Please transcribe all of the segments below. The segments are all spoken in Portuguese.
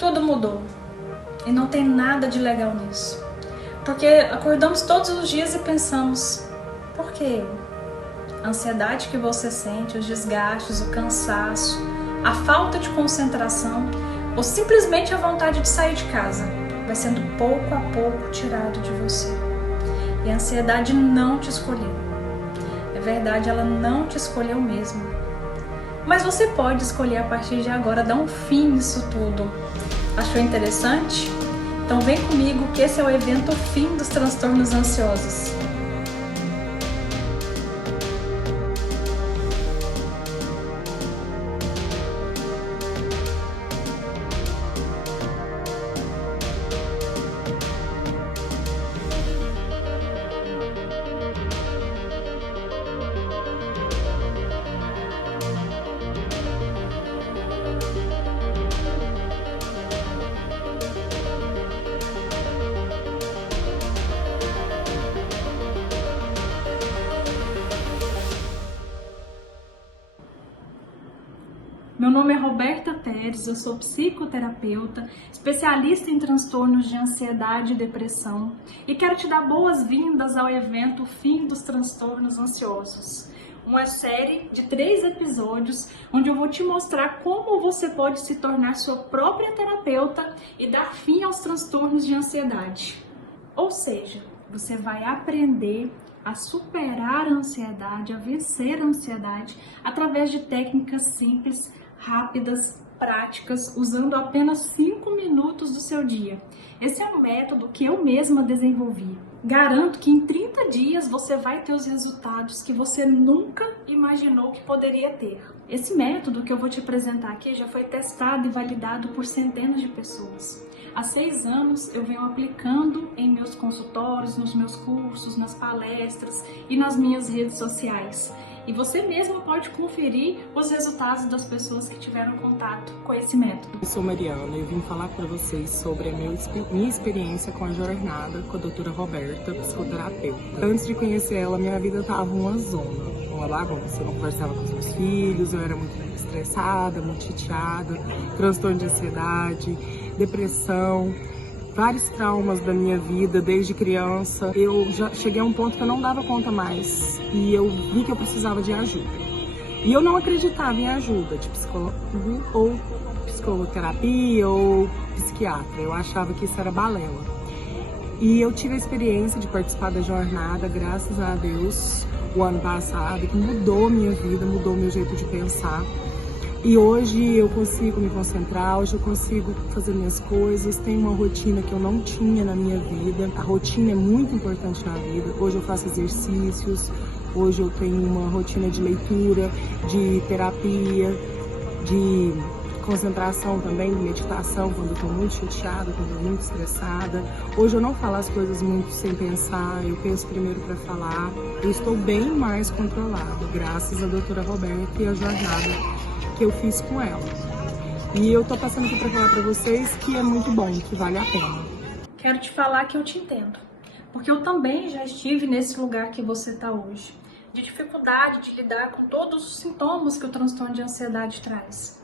Tudo mudou e não tem nada de legal nisso. Porque acordamos todos os dias e pensamos, por que eu? A ansiedade que você sente, os desgastes, o cansaço, a falta de concentração ou simplesmente a vontade de sair de casa vai sendo pouco a pouco tirado de você. E a ansiedade não te escolheu. É verdade, ela não te escolheu mesmo. Mas você pode escolher a partir de agora dar um fim nisso tudo. Achou interessante? Então vem comigo que esse é o evento Fim dos Transtornos Ansiosos. Meu nome é Roberta Pérez, eu sou psicoterapeuta, especialista em transtornos de ansiedade e depressão e quero te dar boas-vindas ao evento Fim dos Transtornos Ansiosos. Uma série de 3 episódios onde eu vou te mostrar como você pode se tornar sua própria terapeuta e dar fim aos transtornos de ansiedade. Ou seja, você vai aprender a superar a ansiedade, a vencer a ansiedade através de técnicas simples, rápidas, práticas, usando apenas 5 minutos do seu dia. Esse é um método que eu mesma desenvolvi. Garanto que em 30 dias você vai ter os resultados que você nunca imaginou que poderia ter. Esse método que eu vou te apresentar aqui já foi testado e validado por centenas de pessoas. Há 6 anos eu venho aplicando em meus consultórios, nos meus cursos, nas palestras e nas minhas redes sociais. E você mesmo pode conferir os resultados das pessoas que tiveram contato com esse método. Eu sou Mariana e vim falar para vocês sobre a minha experiência com a jornada com a doutora Roberta, psicoterapeuta. Antes de conhecer ela, minha vida estava uma zona, uma bagunça. Eu não conversava com os meus filhos, eu era muito estressada, muito chateada, transtorno de ansiedade, depressão, vários traumas da minha vida desde criança. Eu já cheguei a um ponto que eu não dava conta mais e eu vi que eu precisava de ajuda. E eu não acreditava em ajuda de psicólogo ou psicoterapia ou psiquiatra. Eu achava que isso era balela. E eu tive a experiência de participar da jornada, graças a Deus, o ano passado, que mudou minha vida, mudou meu jeito de pensar. E hoje eu consigo me concentrar, hoje eu consigo fazer minhas coisas, tenho uma rotina que eu não tinha na minha vida. A rotina é muito importante na vida. Hoje eu faço exercícios, hoje eu tenho uma rotina de leitura, de terapia, de concentração também, de meditação, quando eu estou muito chateada, quando eu estou muito estressada. Hoje eu não falo as coisas muito sem pensar, eu penso primeiro para falar. Eu estou bem mais controlada, graças à doutora Roberta e à jornada que eu fiz com ela. E eu tô passando aqui para falar para vocês que é muito bom, que vale a pena. Quero te falar que eu te entendo, porque eu também já estive nesse lugar que você está hoje, de dificuldade de lidar com todos os sintomas que o transtorno de ansiedade traz.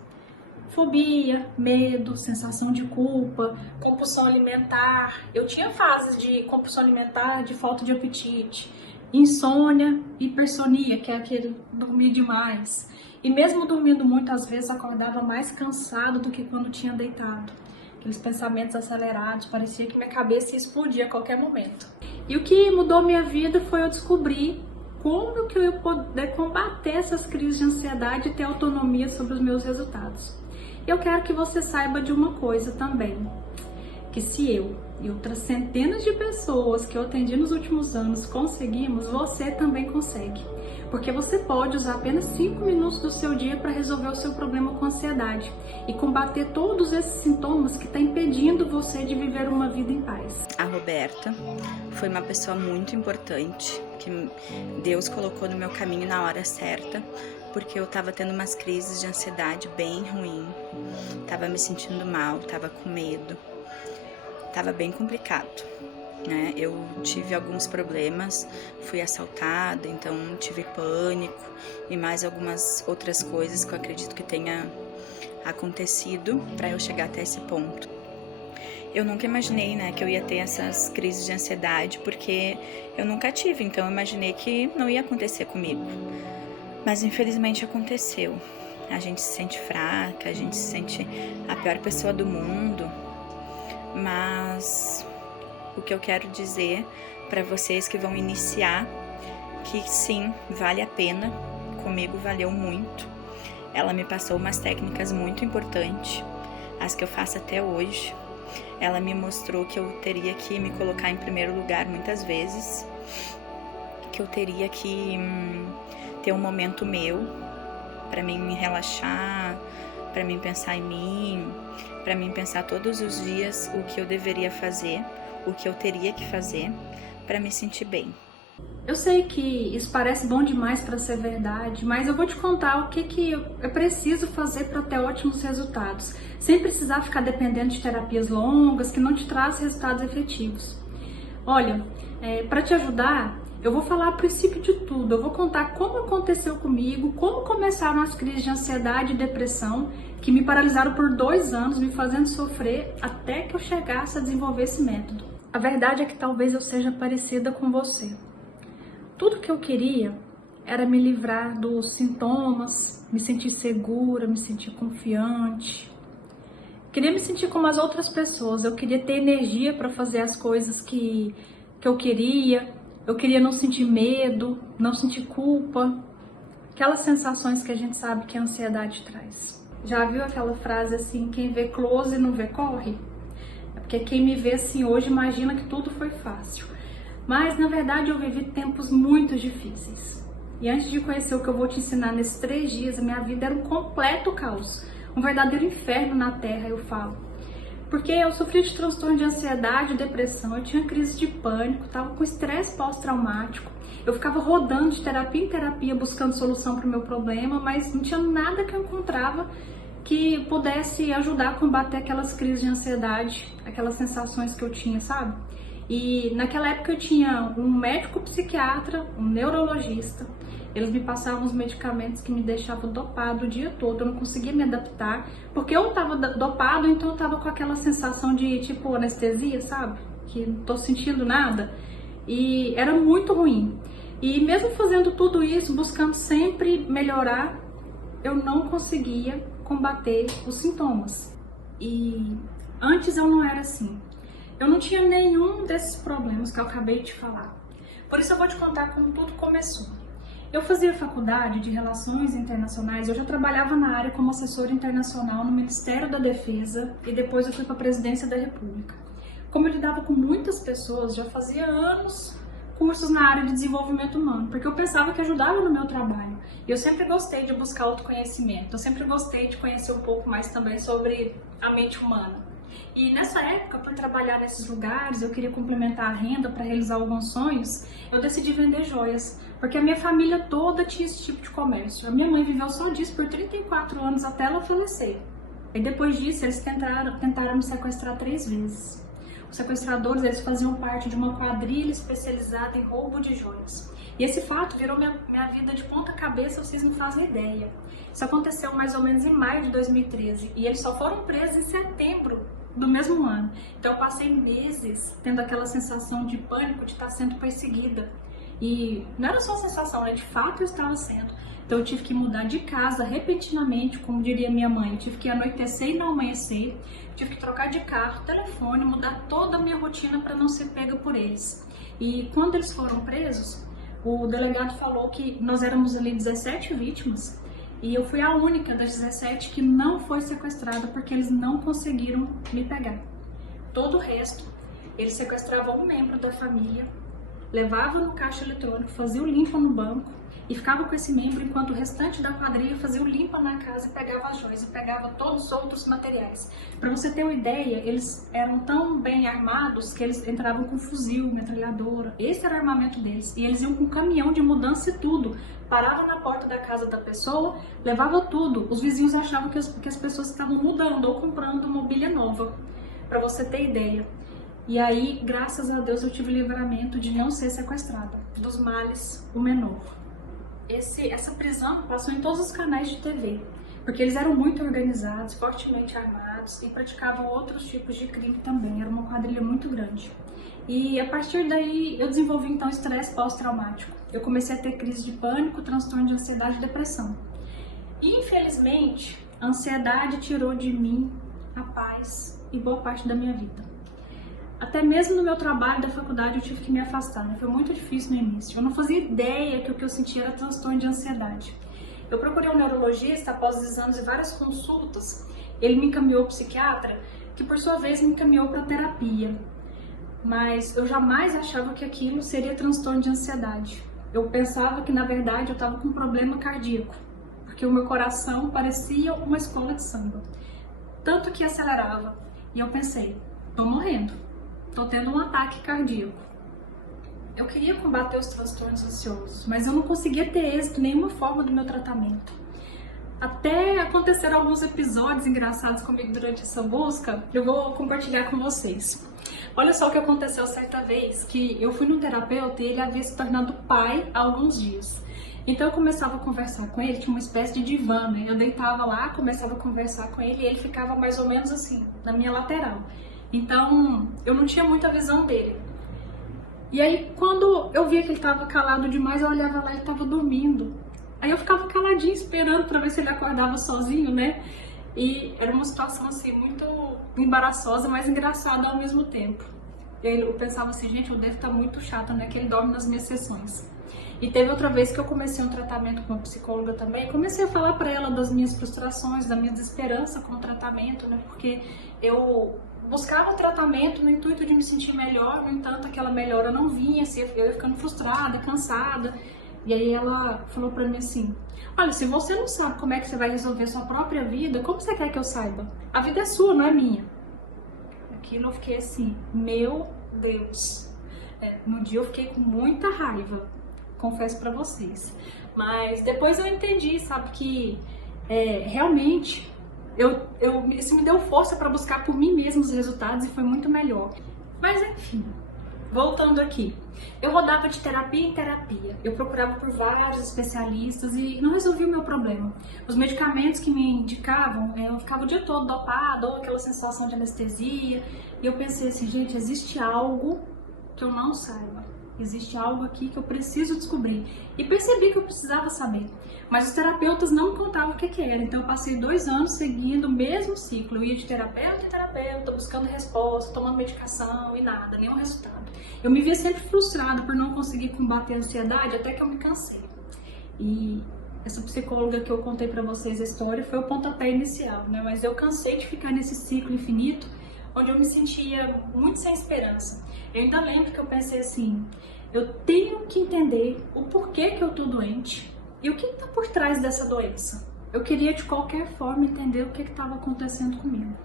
Fobia, medo, sensação de culpa, compulsão alimentar. Eu tinha fases de compulsão alimentar, de falta de apetite, insônia, hipersonia, que é aquele dormir demais. E mesmo dormindo muito, às vezes acordava mais cansado do que quando tinha deitado. Aqueles pensamentos acelerados, parecia que minha cabeça ia explodir a qualquer momento. E o que mudou minha vida foi eu descobrir como que eu ia poder combater essas crises de ansiedade e ter autonomia sobre os meus resultados. Eu quero que você saiba de uma coisa também, que se eu e outras centenas de pessoas que eu atendi nos últimos anos conseguimos, você também consegue. Porque você pode usar apenas 5 minutos do seu dia para resolver o seu problema com ansiedade e combater todos esses sintomas que estão impedindo você de viver uma vida em paz. A Roberta foi uma pessoa muito importante que Deus colocou no meu caminho na hora certa, porque eu estava tendo umas crises de ansiedade bem ruim, estava me sentindo mal, estava com medo, estava bem complicado. Eu tive alguns problemas, fui assaltada, então tive pânico e mais algumas outras coisas que eu acredito que tenha acontecido para eu chegar até esse ponto. Eu nunca imaginei, né, que eu ia ter essas crises de ansiedade, porque eu nunca tive, então eu imaginei que não ia acontecer comigo. Mas infelizmente aconteceu. A gente se sente fraca, a gente se sente a pior pessoa do mundo, mas o que eu quero dizer para vocês que vão iniciar, que sim, vale a pena, comigo valeu muito. Ela me passou umas técnicas muito importantes, as que eu faço até hoje. Ela me mostrou que eu teria que me colocar em primeiro lugar muitas vezes, que eu teria que ter um momento meu para mim me relaxar, para mim pensar em mim, para mim pensar todos os dias o que eu deveria fazer, o que eu teria que fazer para me sentir bem. Eu sei que isso parece bom demais para ser verdade, mas eu vou te contar o que eu preciso fazer para ter ótimos resultados, sem precisar ficar dependendo de terapias longas que não te trazem resultados efetivos. Olha, para te ajudar, eu vou falar o princípio de tudo, eu vou contar como aconteceu comigo, como começaram as crises de ansiedade e depressão, que me paralisaram por 2 anos, me fazendo sofrer até que eu chegasse a desenvolver esse método. A verdade é que talvez eu seja parecida com você. Tudo que eu queria era me livrar dos sintomas, me sentir segura, me sentir confiante. Queria me sentir como as outras pessoas, eu queria ter energia para fazer as coisas que eu queria não sentir medo, não sentir culpa, aquelas sensações que a gente sabe que a ansiedade traz. Já viu aquela frase assim, quem vê close não vê corre? É porque quem me vê assim hoje imagina que tudo foi fácil. Mas, na verdade, eu vivi tempos muito difíceis. E antes de conhecer o que eu vou te ensinar nesses 3 dias, a minha vida era um completo caos. Um verdadeiro inferno na Terra, eu falo. Porque eu sofri de transtorno de ansiedade e depressão, eu tinha crise de pânico, estava com estresse pós-traumático. Eu ficava rodando de terapia em terapia buscando solução para o meu problema, mas não tinha nada que eu encontrava que pudesse ajudar a combater aquelas crises de ansiedade, aquelas sensações que eu tinha, sabe? E naquela época eu tinha um médico psiquiatra, um neurologista, eles me passavam os medicamentos que me deixavam dopado o dia todo, eu não conseguia me adaptar, porque eu estava dopado, então eu estava com aquela sensação de tipo anestesia, sabe? Que não tô sentindo nada, e era muito ruim. E mesmo fazendo tudo isso, buscando sempre melhorar, eu não conseguia combater os sintomas. E antes eu não era assim. Eu não tinha nenhum desses problemas que eu acabei de falar. Por isso eu vou te contar como tudo começou. Eu fazia faculdade de Relações Internacionais, eu já trabalhava na área como assessora internacional no Ministério da Defesa e depois eu fui para a Presidência da República. Como eu lidava com muitas pessoas, já fazia anos cursos na área de desenvolvimento humano, porque eu pensava que ajudava no meu trabalho. E eu sempre gostei de buscar autoconhecimento, eu sempre gostei de conhecer um pouco mais também sobre a mente humana. E nessa época, por trabalhar nesses lugares, eu queria complementar a renda para realizar alguns sonhos, eu decidi vender joias, porque a minha família toda tinha esse tipo de comércio. A minha mãe viveu só disso por 34 anos até ela falecer. E depois disso, eles tentaram me sequestrar 3 vezes. Os sequestradores, eles faziam parte de uma quadrilha especializada em roubo de joias. E esse fato virou minha vida de ponta cabeça, vocês não fazem ideia. Isso aconteceu mais ou menos em maio de 2013 e eles só foram presos em setembro do mesmo ano. Então eu passei meses tendo aquela sensação de pânico de estar sendo perseguida. E não era só a sensação, né? De fato eu estava sendo. Então eu tive que mudar de casa repentinamente, como diria minha mãe. Eu tive que anoitecer e não amanhecer. Tive que trocar de carro, telefone, mudar toda a minha rotina para não ser pega por eles. E quando eles foram presos, o delegado falou que nós éramos ali 17 vítimas. E eu fui a única das 17 que não foi sequestrada porque eles não conseguiram me pegar. Todo o resto, eles sequestravam um membro da família, levavam no caixa eletrônico, faziam limpa no banco e ficava com esse membro enquanto o restante da quadrilha fazia o limpa na casa e pegava as joias e pegava todos os outros materiais. Para você ter uma ideia, eles eram tão bem armados que eles entravam com fuzil, metralhadora, esse era o armamento deles. E eles iam com caminhão de mudança e tudo, parava na porta da casa da pessoa, levava tudo. Os vizinhos achavam que as pessoas estavam mudando ou comprando mobília nova, para você ter ideia. E aí, graças a Deus, eu tive o livramento de não ser sequestrada, dos males o menor. Essa prisão passou em todos os canais de TV. porque eles eram muito organizados, fortemente armados e praticavam outros tipos de crime também. Era uma quadrilha muito grande. E a partir daí eu desenvolvi então estresse pós-traumático. Eu comecei a ter crise de pânico, transtorno de ansiedade e depressão. E infelizmente a ansiedade tirou de mim a paz e boa parte da minha vida. Até mesmo no meu trabalho da faculdade eu tive que me afastar, né? Foi muito difícil no início. Eu não fazia ideia que o que eu sentia era transtorno de ansiedade. Eu procurei um neurologista após exames e várias consultas. Ele me encaminhou para o psiquiatra, que por sua vez me encaminhou para terapia. Mas eu jamais achava que aquilo seria transtorno de ansiedade. Eu pensava que na verdade eu estava com um problema cardíaco, porque o meu coração parecia uma escola de samba, tanto que acelerava. E eu pensei, tô morrendo, tô tendo um ataque cardíaco. Eu queria combater os transtornos ansiosos, mas eu não conseguia ter êxito em nenhuma forma do meu tratamento. Até aconteceram alguns episódios engraçados comigo durante essa busca, eu vou compartilhar com vocês. Olha só o que aconteceu certa vez, que eu fui num terapeuta e ele havia se tornado pai há alguns dias. Então eu começava a conversar com ele, tinha uma espécie de divã, né? Eu deitava lá, começava a conversar com ele e ele ficava mais ou menos assim, na minha lateral. Então eu não tinha muita visão dele. E aí quando eu via que ele estava calado demais, eu olhava lá e ele estava dormindo. Aí eu ficava caladinha esperando para ver se ele acordava sozinho, né? E era uma situação assim muito embaraçosa, mas engraçada ao mesmo tempo. E aí eu pensava assim, gente, eu devo estar muito chata, né? Que ele dorme nas minhas sessões. E teve outra vez que eu comecei um tratamento com uma psicóloga também, comecei a falar para ela das minhas frustrações, da minha desesperança com o tratamento, né? Porque eu buscava o tratamento no intuito de me sentir melhor, no entanto aquela melhora não vinha, assim, eu ia ficando frustrada, cansada. E aí ela falou pra mim assim, olha, se você não sabe como é que você vai resolver a sua própria vida, como você quer que eu saiba? A vida é sua, não é minha. Aquilo eu fiquei assim, meu Deus. No dia eu fiquei com muita raiva, confesso pra vocês. Mas depois eu entendi, sabe, que realmente isso me deu força pra buscar por mim mesma os resultados e foi muito melhor. Mas enfim, voltando aqui. Eu rodava de terapia em terapia, eu procurava por vários especialistas e não resolvia o meu problema. Os medicamentos que me indicavam, eu ficava o dia todo dopada, ou aquela sensação de anestesia, e eu pensei assim, gente, existe algo que eu não saiba, existe algo aqui que eu preciso descobrir. E percebi que eu precisava saber, mas os terapeutas não me contavam o que era, então eu passei 2 anos seguindo o mesmo ciclo, eu ia de terapeuta em terapeuta, buscando resposta, tomando medicação e nada, nenhum resultado. Eu me via sempre frustrada por não conseguir combater a ansiedade, até que eu me cansei. E essa psicóloga que eu contei pra vocês a história foi o pontapé inicial, né? Mas eu cansei de ficar nesse ciclo infinito, onde eu me sentia muito sem esperança. Eu ainda lembro que eu pensei assim, eu tenho que entender o porquê que eu tô doente e o que tá por trás dessa doença. Eu queria de qualquer forma entender o que estava acontecendo comigo.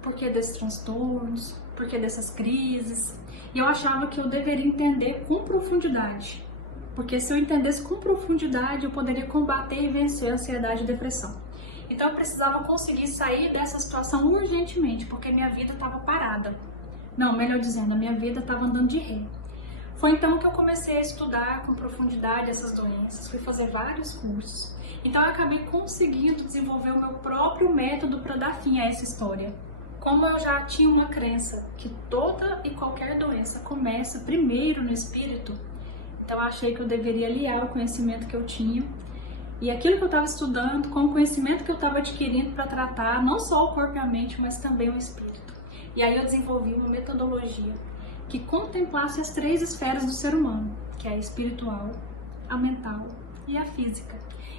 Por que desses transtornos, por que dessas crises. E eu achava que eu deveria entender com profundidade, porque se eu entendesse com profundidade, eu poderia combater e vencer a ansiedade e a depressão. Então eu precisava conseguir sair dessa situação urgentemente, porque minha vida estava parada. Não, melhor dizendo, a minha vida estava andando de ré. Foi então que eu comecei a estudar com profundidade essas doenças, fui fazer vários cursos. Então eu acabei conseguindo desenvolver o meu próprio método para dar fim a essa história. Como eu já tinha uma crença que toda e qualquer doença começa primeiro no espírito, então eu achei que eu deveria aliar o conhecimento que eu tinha e aquilo que eu estava estudando com o conhecimento que eu estava adquirindo para tratar não só o corpo e a mente, mas também o espírito. E aí eu desenvolvi uma metodologia que contemplasse as 3 esferas do ser humano, que é a espiritual, a mental e a física.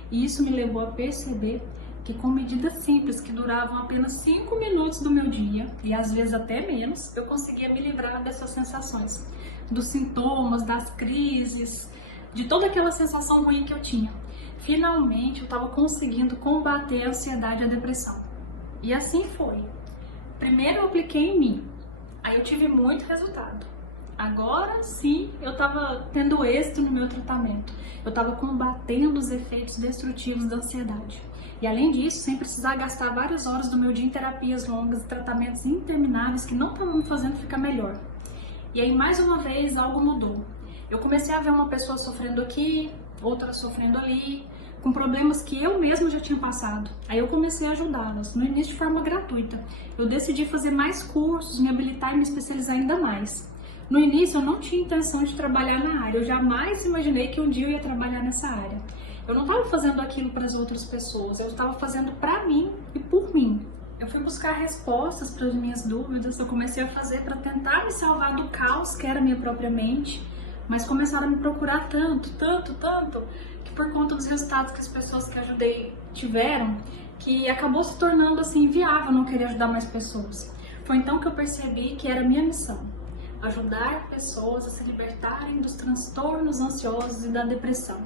E isso me levou a perceber que com medidas simples que duravam apenas 5 minutos do meu dia, e às vezes até menos, eu conseguia me livrar dessas sensações, dos sintomas, das crises, de toda aquela sensação ruim que eu tinha. Finalmente eu estava conseguindo combater a ansiedade e a depressão. E assim foi. Primeiro eu apliquei em mim, aí eu tive muito resultado. Agora sim eu estava tendo êxito no meu tratamento, eu estava combatendo os efeitos destrutivos da ansiedade. E além disso, sem precisar gastar várias horas do meu dia em terapias longas e tratamentos intermináveis que não estavam me fazendo ficar melhor. E aí mais uma vez algo mudou. Eu comecei a ver uma pessoa sofrendo aqui, outra sofrendo ali, com problemas que eu mesma já tinha passado. Aí eu comecei a ajudá-las, no início de forma gratuita. Eu decidi fazer mais cursos, me habilitar e me especializar ainda mais. No início eu não tinha intenção de trabalhar na área, eu jamais imaginei que um dia eu ia trabalhar nessa área. Eu não estava fazendo aquilo para as outras pessoas, eu estava fazendo para mim e por mim. Eu fui buscar respostas para as minhas dúvidas, eu comecei a fazer para tentar me salvar do caos que era a minha própria mente, mas começaram a me procurar tanto, que por conta dos resultados que as pessoas que ajudei tiveram, que acabou se tornando assim inviável não querer ajudar mais pessoas. Foi então que eu percebi que era minha missão, ajudar pessoas a se libertarem dos transtornos ansiosos e da depressão.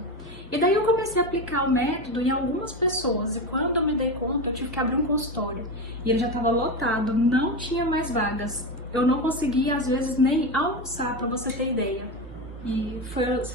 E daí eu comecei a aplicar o método em algumas pessoas, e quando eu me dei conta, eu tive que abrir um consultório. E ele já estava lotado, não tinha mais vagas. Eu não conseguia, às vezes, nem almoçar, para você ter ideia. E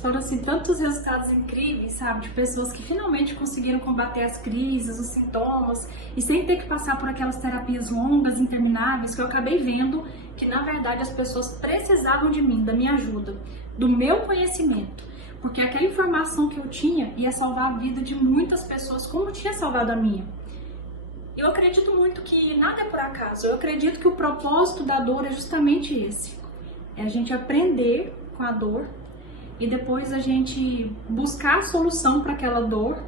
foram assim, tantos resultados incríveis, sabe? De pessoas que finalmente conseguiram combater as crises, os sintomas, e sem ter que passar por aquelas terapias longas, intermináveis, que eu acabei vendo que, na verdade, as pessoas precisavam de mim, da minha ajuda, do meu conhecimento. Porque aquela informação que eu tinha ia salvar a vida de muitas pessoas, como tinha salvado a minha. Eu acredito muito que nada é por acaso. Eu acredito que o propósito da dor é justamente esse. É a gente aprender com a dor e depois a gente buscar a solução para aquela dor.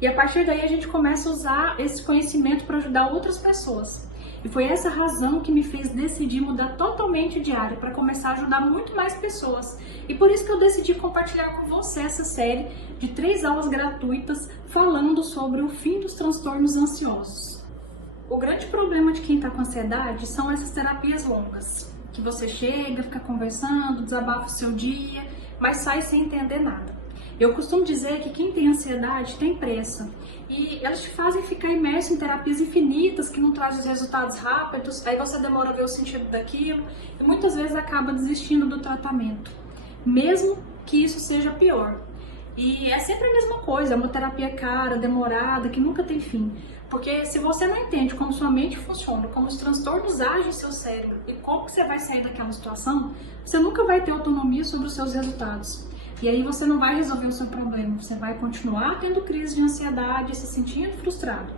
E a partir daí a gente começa a usar esse conhecimento para ajudar outras pessoas. E foi essa razão que me fez decidir mudar totalmente de área, para começar a ajudar muito mais pessoas. E por isso que eu decidi compartilhar com você essa série de 3 aulas gratuitas falando sobre o fim dos transtornos ansiosos. O grande problema de quem está com ansiedade são essas terapias longas, que você chega, fica conversando, desabafa o seu dia, mas sai sem entender nada. Eu costumo dizer que quem tem ansiedade tem pressa, e elas te fazem ficar imerso em terapias infinitas que não trazem os resultados rápidos, aí você demora a ver o sentido daquilo e muitas vezes acaba desistindo do tratamento, mesmo que isso seja pior. E é sempre a mesma coisa, é uma terapia cara, demorada, que nunca tem fim. Porque se você não entende como sua mente funciona, como os transtornos agem no seu cérebro e como que você vai sair daquela situação, você nunca vai ter autonomia sobre os seus resultados. E aí você não vai resolver o seu problema, você vai continuar tendo crise de ansiedade, se sentindo frustrado.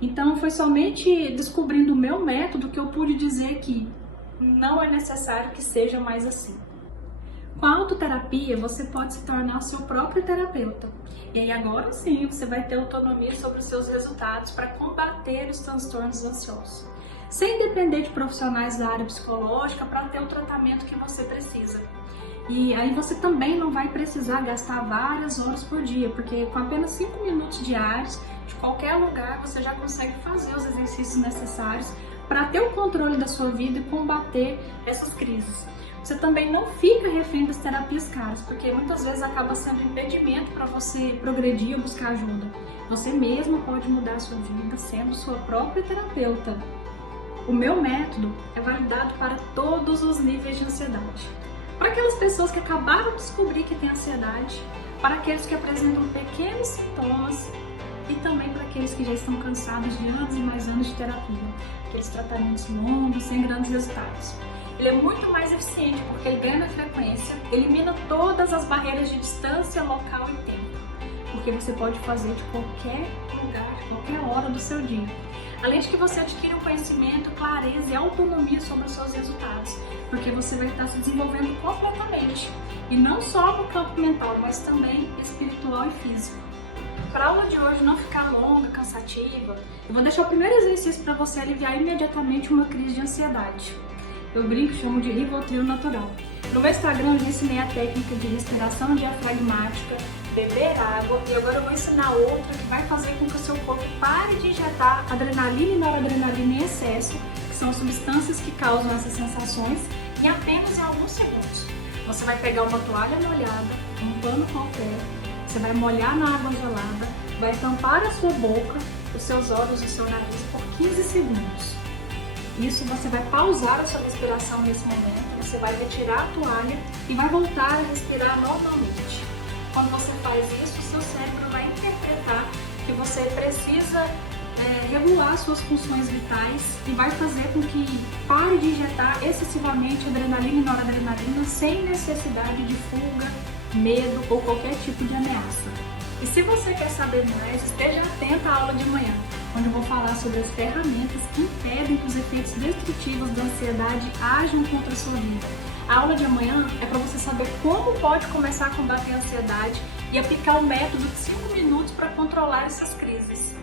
Então foi somente descobrindo o meu método que eu pude dizer que não é necessário que seja mais assim. Com a autoterapia, você pode se tornar o seu próprio terapeuta. E aí agora sim, você vai ter autonomia sobre os seus resultados para combater os transtornos ansiosos, sem depender de profissionais da área psicológica para ter o tratamento que você precisa. E aí você também não vai precisar gastar várias horas por dia, porque com apenas 5 minutos diários, de qualquer lugar, você já consegue fazer os exercícios necessários para ter o controle da sua vida e combater essas crises. Você também não fica refém das terapias caras, porque muitas vezes acaba sendo um impedimento para você progredir ou buscar ajuda. Você mesma pode mudar a sua vida sendo sua própria terapeuta. O meu método é validado para todos os níveis de ansiedade. Para aquelas pessoas que acabaram de descobrir que têm ansiedade, para aqueles que apresentam pequenos sintomas e também para aqueles que já estão cansados de anos e mais anos de terapia, aqueles tratamentos longos, sem grandes resultados. Ele é muito mais eficiente porque ele ganha na frequência, elimina todas as barreiras de distância, local e tempo, porque você pode fazer de qualquer lugar, de qualquer hora do seu dia. Além de que você adquire um conhecimento, clareza e autonomia sobre os seus resultados, porque você vai estar se desenvolvendo completamente, e não só no campo mental, mas também espiritual e físico. Para a aula de hoje não ficar longa, cansativa, eu vou deixar o primeiro exercício para você aliviar imediatamente uma crise de ansiedade. Eu brinco, chamo de Rivotril natural. No meu Instagram eu já ensinei a técnica de respiração diafragmática, beber água, e agora eu vou ensinar outra que vai fazer com que o seu corpo pare de injetar adrenalina e noradrenalina em excesso, que são substâncias que causam essas sensações, em apenas alguns segundos. Você vai pegar uma toalha molhada, um pano qualquer, você vai molhar na água gelada, vai tampar a sua boca, os seus olhos e o seu nariz por 15 segundos. Isso, você vai pausar a sua respiração nesse momento, você vai retirar a toalha e vai voltar a respirar normalmente. Quando você faz isso, o seu cérebro vai interpretar que você precisa regular suas funções vitais e vai fazer com que pare de injetar excessivamente adrenalina e noradrenalina sem necessidade de fuga, medo ou qualquer tipo de ameaça. E se você quer saber mais, esteja atento à aula de amanhã, onde eu vou falar sobre as ferramentas que impedem que os efeitos destrutivos da ansiedade ajam contra a sua vida. A aula de amanhã é para você saber como pode começar a combater a ansiedade e aplicar o método de 5 minutos para controlar essas crises.